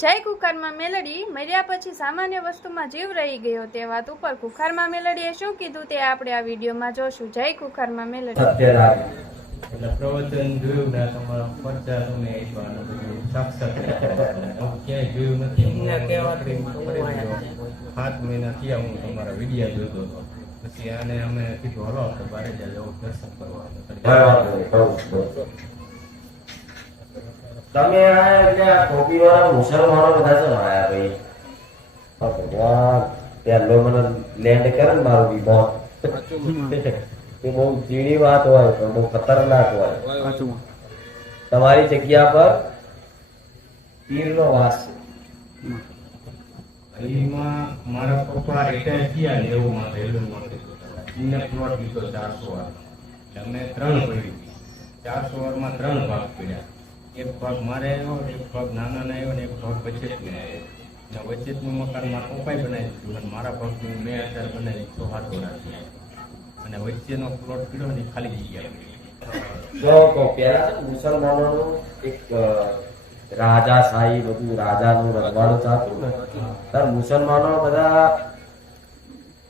જય કુખારમાં મેલડી મર્યા પછી સામાન્ય વસ્તુમાં જીવ રહી ગયો તે વાત ઉપર કુખારમાં મેલડીએ શું કીધું તે આપણે આ વિડીયોમાં જોશું. જય કુખારમાં મેલડી. એટલે પ્રવચન જોયું ને તમારા પરચા તમે સાક્ષાત ક્યાંય જોયું નથી. સાત મહિના થયા હું તમારા વિડીયા જોતો હતો. પછી આને અમે કીધું હલો આપણે બારે જાય દર્શન કરવા કઈ વાંધો નહીં, કહું છું. તમે આયા એટલે આ ટોપી વાળા મુસલમાનો બધા છે આયા ભાઈ. ભગવાન, પહેલો મને લેન્ડ કરે ને મારું વિમાન એ બહુ ઝીણી વાત હોય, પણ બહુ ખતરનાક હોય. તમારી જગ્યા પર પીરનો વાસ છે. એમાં મારા પપ્પા રિટાયર થયા ને એવું માં રેલવેમાં એમને પ્લોટ લીધો ચારસો વાર. અમે ત્રણ પડી. ચારસો વારમાં ત્રણ ભાગ પડ્યા એક ભાગ મારે આવ્યો એક ભાગ નાના ને આવ્યો ને એક ભાગ વચ્ચેથી આવ્યો. ને વચ્ચેનું મકાન મારા પપ્પાએ બનાવી દીધું અને મારા ભાગનું મેં અત્યારે બનાવી છ હાથ વર્ષ અને વચ્ચેનો પ્લોટ પીડ્યો ને ખાલી જગ્યા. જો પહેલા મુસલમાનોનું એક રાજા રાજાશાહી બધું રાજાનું રજવાડું ચાલતું ને ત્યારે મુસલમાનો બધા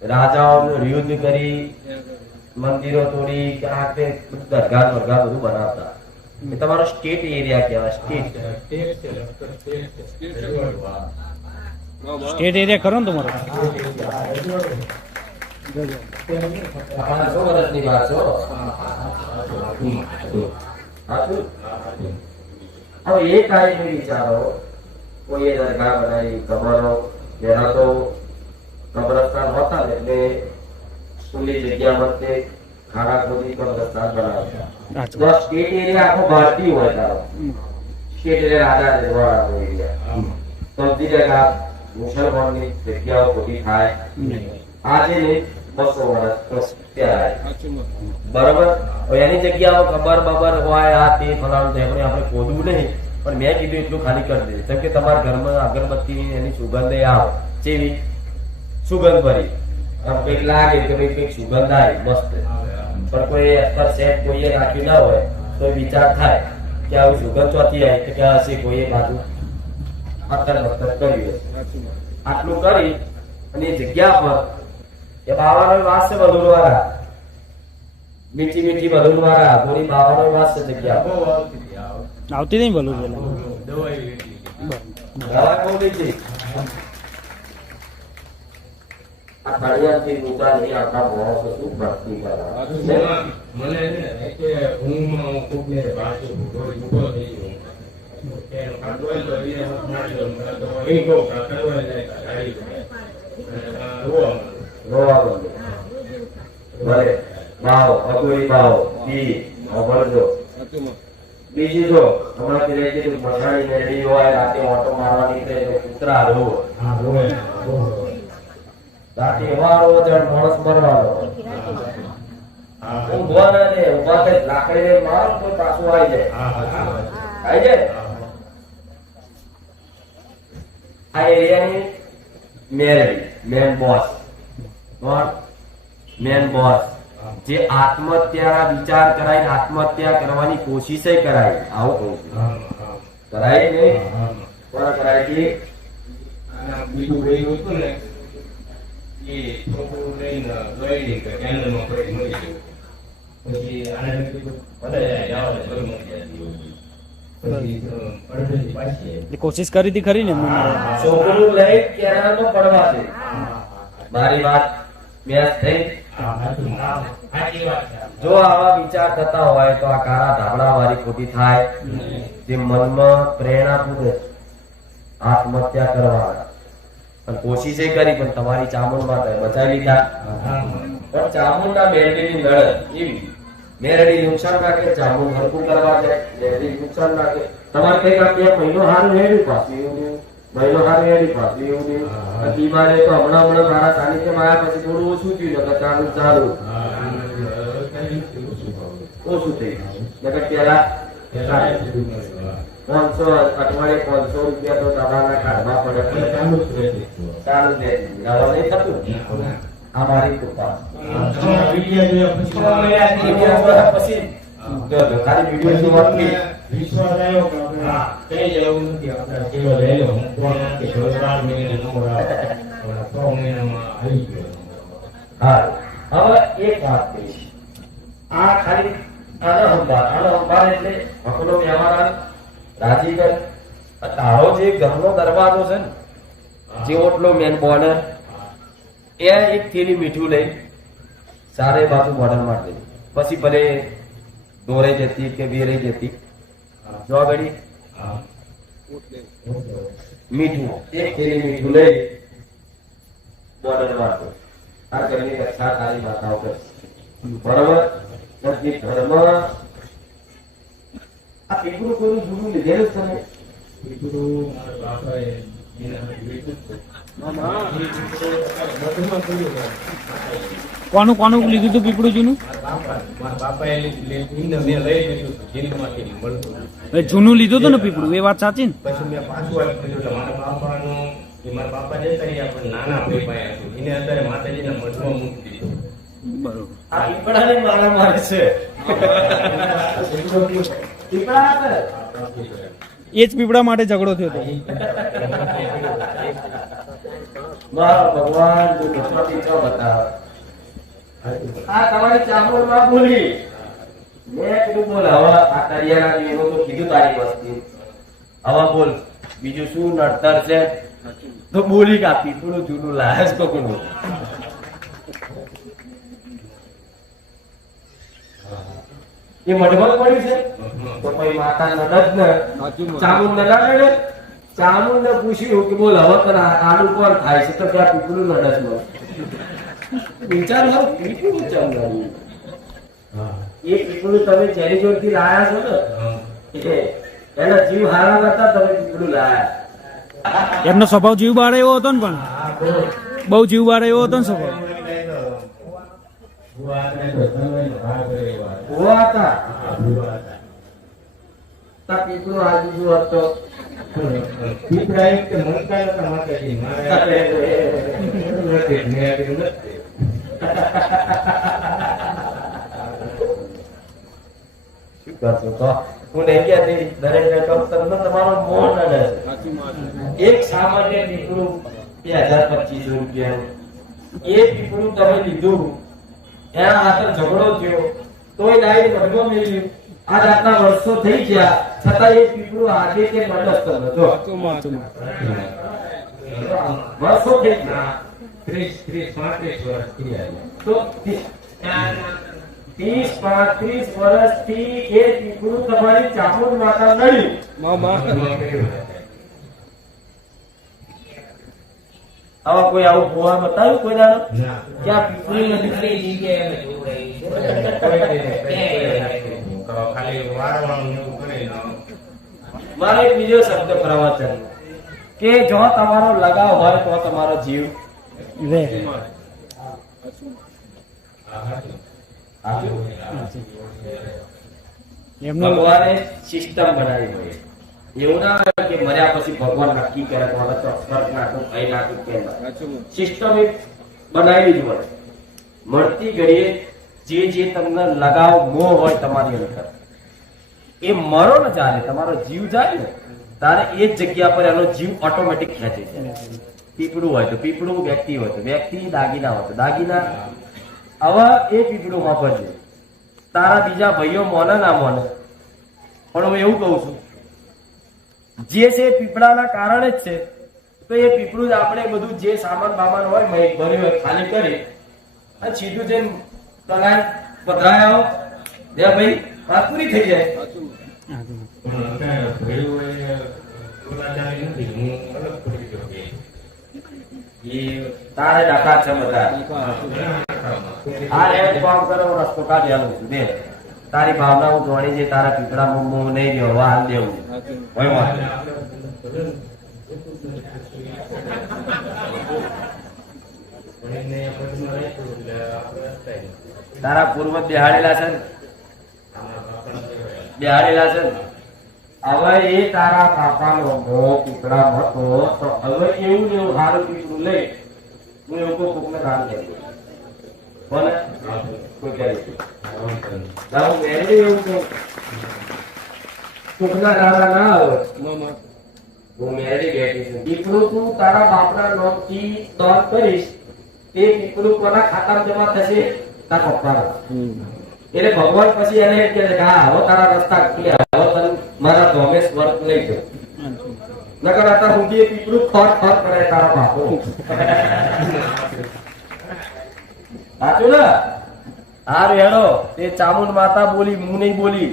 રાજાઓનું યુદ્ધ કરી, મંદિરો તોડી તે દરગાહ દરગાહ બધું બનાવતા. એ તમારો સ્ટેટ એરિયા કહેવાય સ્ટેટ. સ્ટેટ એરિયા કરો ને તમારો? પાંચસો વર્ષની વાત છો હવે એ નહીં વિચારો કોઈએ દરગાહ બનાવી કબરો જેના તો કબ્રસ્તાન હોતા એટલે ખુલ્લી જગ્યા વચ્ચે જો સ્ટેટ એરિયા આખો ભારતીય હોય તારો. સ્ટેટ એરિયા રાજા રહેવાળાનો એરિયા. તો બધી મુસલમાનની જગ્યાઓ ખોટી થાય. આજે નહીં બસો વર્ષ ત્યારે એની જગ્યામાં ખબર બબર હોય આ તે ફલાણું આપણે ખોદવું નહીં. પણ મેં કીધું એટલું ખાલી કરી દે. જેમ કે તમારા ઘરમાં અગરબત્તી એની સુગંધ એ આવે. જેવી સુગંધ ભરી. આમ કંઈક લાગે કે ભાઈ કંઈક સુગંધ આવી મસ્ત. પણ કોઈ અથવા સેટ કોઈએ રાખ્યું ના હોય તો વિચાર થાય કે આવું સુગંધ ચોથી આવી કે ક્યાં હશે કોઈએ બાજુ અત્તર વખત કર્યું આટલું કરી અને જગ્યા પર એ બાવાનો વાસ છે બલુર વાળા મીઠી મીઠી બલુર વાળા થોડી બાવાનો વાસ છે જગ્યા આવતી નહીં બોલું પેલા દવાઈ બહુ મીઠી આ આખા માણસો બીજી જો હમણાં રહી હોય રાતે ઓટો મારવાની કૂતરા રોવો. એવા રોવો જણ માણસ મરવાનો. હા, હા. ઊંઘવા ના દે ઊભા થઈ લાકડી લઈને મારો તો પાછું આવી જાય. હા, હા, હા. આવી જાય? આ એરિયાની મેલડી મેન બોસ કોણ? મેન બોસ જે આત્મહત્યા વિચાર કરાય આત્મહત્યા કરવાની કોશિશ કરાય આવું કહું છું. કરાય નહીં? કોણ કરાય કે બીજું રહ્યું હતું ને એ છોકરું લઈને ગઈ કે કેન્દ્રમાં પડી મરી ગયું. પછી આને કીધું ભલે જાઓ ભલે મરી જાય. પછી તો અડધેથી પાછી આવી. એટલે કોશિશ કરી હતી ખરી ને છોકરું લઈ કેનાલમાં પડવા છે મારી વાત મેચ થઈ. જો આવા વિચાર થતા હોય તો આ કારા ધાબળા વાળી ખોટી થાય. જે મનમાં પ્રેરણા પૂરે આત્મહત્યા કરવાના પણ કોશિશ એ કરી પણ તમારી ચામુંડ બચાવી લીધા. પણ ચામુંડા મેરડીની લડત એવી મેરડી નુકસાન નાખે ચામુંડ હરકું કરવા જાય મેરડી નુકસાન નાખે તમારે કઈ બે મહિનો હાર મેળવી પાછું એવું મહિનો હાર મેળવી પાછું એવું બીમારે તો હમણાં હમણાં મારા સાનિધ્યમાં આવ્યા પછી થોડું ઓછું થયું નકર ચાલુ ચાલુ. ઓછું થઈ નકર પેલા પાંચસો અઠવાડિયે પાંચસો રૂપિયા તો દવાના કાઢવા પડે. ચાલુ જ ચાલુ જ નવા નહીં થતું? અમારી કૃપા. હવે એક વાત કહીશ આ ખાલી આનો જે ઘરનો દરવાજો છે ને મેન બોર્ડર એ એક થેલી મીઠું લઈ ચારે બાજુ બોર્ડર મારી દે પછી ભલે દોરે જતી કે વેરે જતી, જો આગળ મીઠું, એક થેલી મીઠું લઈ બોર્ડર મારતો આ કરીને રક્ષા તારી માતાઓ કરશે. બરાબર? પછી ધર્મ આ પીપરું કોઈનું જૂનું લીધેલું જ તમે મારા બાપાએ. કોનું કોનું લીધું હતું પીપળું જૂનું? જૂનું લીધું હતું ને પીપળું એ વાત સાચી ને? મારા બાપા જતા નાના ભાઈ એને અત્યારે માતાજીના મઠમાં મૂકી દીધું. એ જ પીપળા માટે ઝઘડો થયો હતો. ભગવાન આ હવે બોલ, બીજું શું નડતર છે? તો બોલી કાપી, થોડું જૂનું લાયસ કોકનું એ મઢમાં પડ્યું છે? તો પછી માતા નડદ ને ચામુંડ નડે ચામુંડ ને પૂછ્યું કે બોલ હવે તને આ- આનું કોણ થાય છે? તો ત્યાં પીપળું નડદ નો વિચાર લાવ પીપળું ચમ નડ્યું એ પીપળું તમે જેની જોડથી લાયા છો ને એના જીવ હારા કરતા તમે પીપળું લાયા. એમનો સ્વભાવ જીવ બાળે એવો હતો ને પણ. બહુ જીવ બાળે એવો હતો ને સ્વભાવ. હોવા હતા તા પીપળું આજુ હતો પીપળા એક તે મળતા નતા માતાજી મારે નથી, મેં કીધું નથી. શું કરશો તો હું નહીં કહેતી દરેક બેઠો તમને તમારો મોહ નડે છે એક સામાન્ય પીપળું બે હજાર પચીસો રૂપિયાનું એ પીપળું તમે લીધું એના હાથે ઝઘડો થયો. તોય લાઈન મઢમાં મેળવ્યું આ આટલા વર્ષો થઈ ગયા. છતાં એ પીપળું આજે કે મદસ્તર હતો. વર્ષો થઈ ગયા. ત્રીસ ત્રીસ પાંત્રીસ વર્ષ તો ત્રીસ પાંત્રીસ વર્ષથી એ પીપળું તમારી ચામુંડ માતા નડ્યું ઘરમાં કર્યું છે. આવા કોઈ આવું ભોવા બતાવ્યું કોઈ દાડો? ક્યાં પીપળી વારવાનું એવું કરીને મારો એક બીજો શબ્દ પ્રવચન. કે જો તમારો લગાવ હોય તો તમારો જીવ. એમનો ભગવાને સિસ્ટમ બનાવી હોય. એવું ના હોય કે મર્યા પછી ભગવાન નક્કી કરે કે મને તો સ્વર્ગ નાખું અહીં નાખું કેમ સિસ્ટમ એક બનાવી જ હોય. મળતી ઘડીએ જે જે તમને લગાવ મોહ હોય તમારી અંદર. એ મરો ને જ્યારે તમારો જીવ જાય ને તારે એ જ જગ્યા પર એનો જીવ ઓટોમેટિક ખેંચે છે. પીપળું હોય તો પીપળું વ્યક્તિ હોય તો વ્યક્તિ દાગીના હોય તો દાગીના. આવા એ પીપળું વાપરજે. તારા બીજા ભાઈઓ મોને ના મોને. પણ હું એવું કહું છું જે છે પીપળાના કારણે જ છે. તો એ પીપળું જ આપણે બધું જે સામાન બામાન હોય ભર્યું હોય ખાલી કરી અને સીધું જેમ તલાય પધરાયા દે ભાઈ, વાત પૂરી થઈ જાય. તારે ડાકા છે બધા. આ રે કામ કરો, રસ્તો કાઢી આવું છું દે તારી ભાવના હું જોડી છે, તારા પીપળા મું નહીં રહ્યો દેવું તારા પૂર્વ બિહાડેલા છે ને? બેહાડેલા છે ને? હવે એ તારા પાપાનો મોહ પીપળા હતો, તો હવે એવું ને એવું સારું પીપળું લઈ, હું એવું કોકને દાન કરી દઉં. કોઈ કહે છે. ના, એવું કહું. સુખના દાડા ના આવે. હું મેરેડી બેઠી છું. દીકરું તું તારા બાપના નોમથી દાન કરીશ. તે દીકરું કોના ખાતામાં જમા થશે? તારા પપ્પાના. એટલે ભગવાન પછી એને કે હા હવે તારા રસ્તા ખુલ્યા. હવે તને મારા ધોમે સ્વર્ગ લઈ ગયો નકર આતા સુધી એ પીપળું ખોટ ખોટ કરે તારા બાપો. સાચું ને? હાર હેડો તે ચામુંડ માતા બોલી હું નહીં બોલી.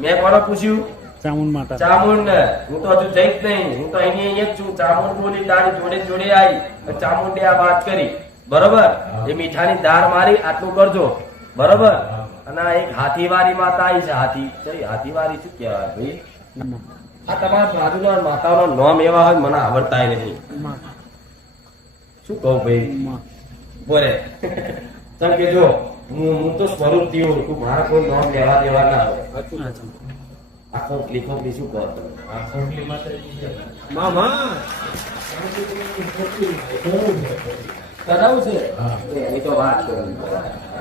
મેં કોને પૂછ્યું? ચામુંડ માતા. ચામુંડ ને હું તો હજુ જઈશ નહીં. હું તો અહીં અહીંયા જ છું. ચામુંડ બોલી તારી જોડે જોડે આવી ચામુંડે આ વાત કરી. બરોબર? એ મીઠાની દાળ મારી આટલું કરજો. બરોબર? અને આ એક હાથીવારી માતા આવી છે. હાથી ચલી હાથીવારી શું કહેવાય ભાઈ? આ તમારા બાજુના માતાઓના નામ એવા હોય મને આવડતા નહીં. શું કહું ભાઈ? બોલે. ચમ કે જો હું હું તો સ્વરૂપથી ઓળખું મારા કોઈ નોમ લેવા દેવા ના હોય. આખો ખોખલી ખોખલી શું કહો છે. મામા! કરાવું છે? એ તો વાત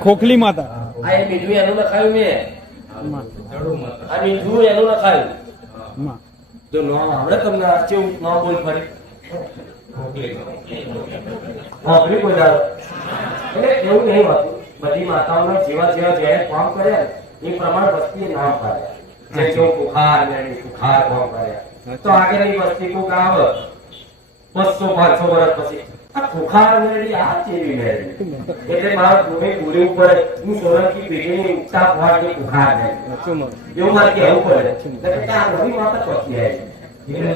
ખોખલી માતા. આ એ મીઠું એનું લખાયું મેં. માતા. આ મીઠું એનું લખાયું. માં. જો નો આવડે તમને કેવું નો બોલ ફરી? ખોટલી વાપરી કોઈ એટલે એવું નહીં હોતું. બધી માતાઓના જેવા જેવા જ્યારે કામ કર્યા એ પ્રમાણે વસ્તી નામ પાડ્યા. જે જો કુખાર ને કુખાર કામ કર્યા. તો આગળની વસ્તી કોક આવે. બસો પાંચસો વર્ષ પછી. આ કુખાર મેળવી આ ચેવી મેળવી એટલે મારા ભૂમિ પૂરી પડે હું સોલંકી પેઢીની ઉગતા એવું મારે કહેવું પડે. એટલે આ નવી માતા ચોથી આવી એને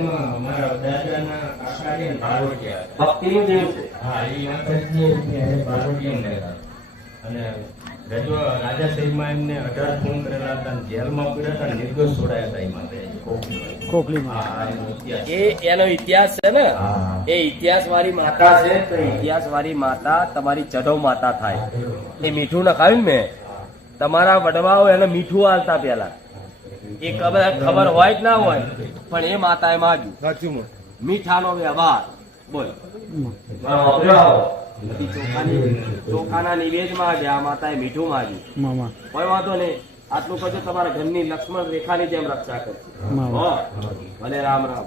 બારોટિયા લેતા અને રજો રાજા સાહેબમાં એમને અઢાર ખૂન કરેલા હતા જેલમાં પડ્યા હતા નિર્દોષ છોડાયા હતા એ માતાજી ખોખલી ખોખલી માતા હા એનો ઇતિહાસ. એ એનો ઇતિહાસ છે ને? એ ઇતિહાસ વાળી માતા છે તો ઇતિહાસ વાળી માતા તમારી ચઢો માતા થાય. એ મીઠું નખાવ્યું ને મેં? તમારા વડવાઓ એને મીઠું આવતા પેલા એ ખબર ખબર હોય કે ના હોય પણ એ માતાએ માગ્યું મીઠાનો વ્યવહાર. બોલ. ચોખાના નિવેદ માંગ્યા આ માતાએ મીઠું માગ્યું કોઈ વાંધો નહીં. આટલું કરજો તમારા ઘરની લક્ષ્મણ રેખાની જેમ રક્ષા કરજો. ભલે રામ રામ.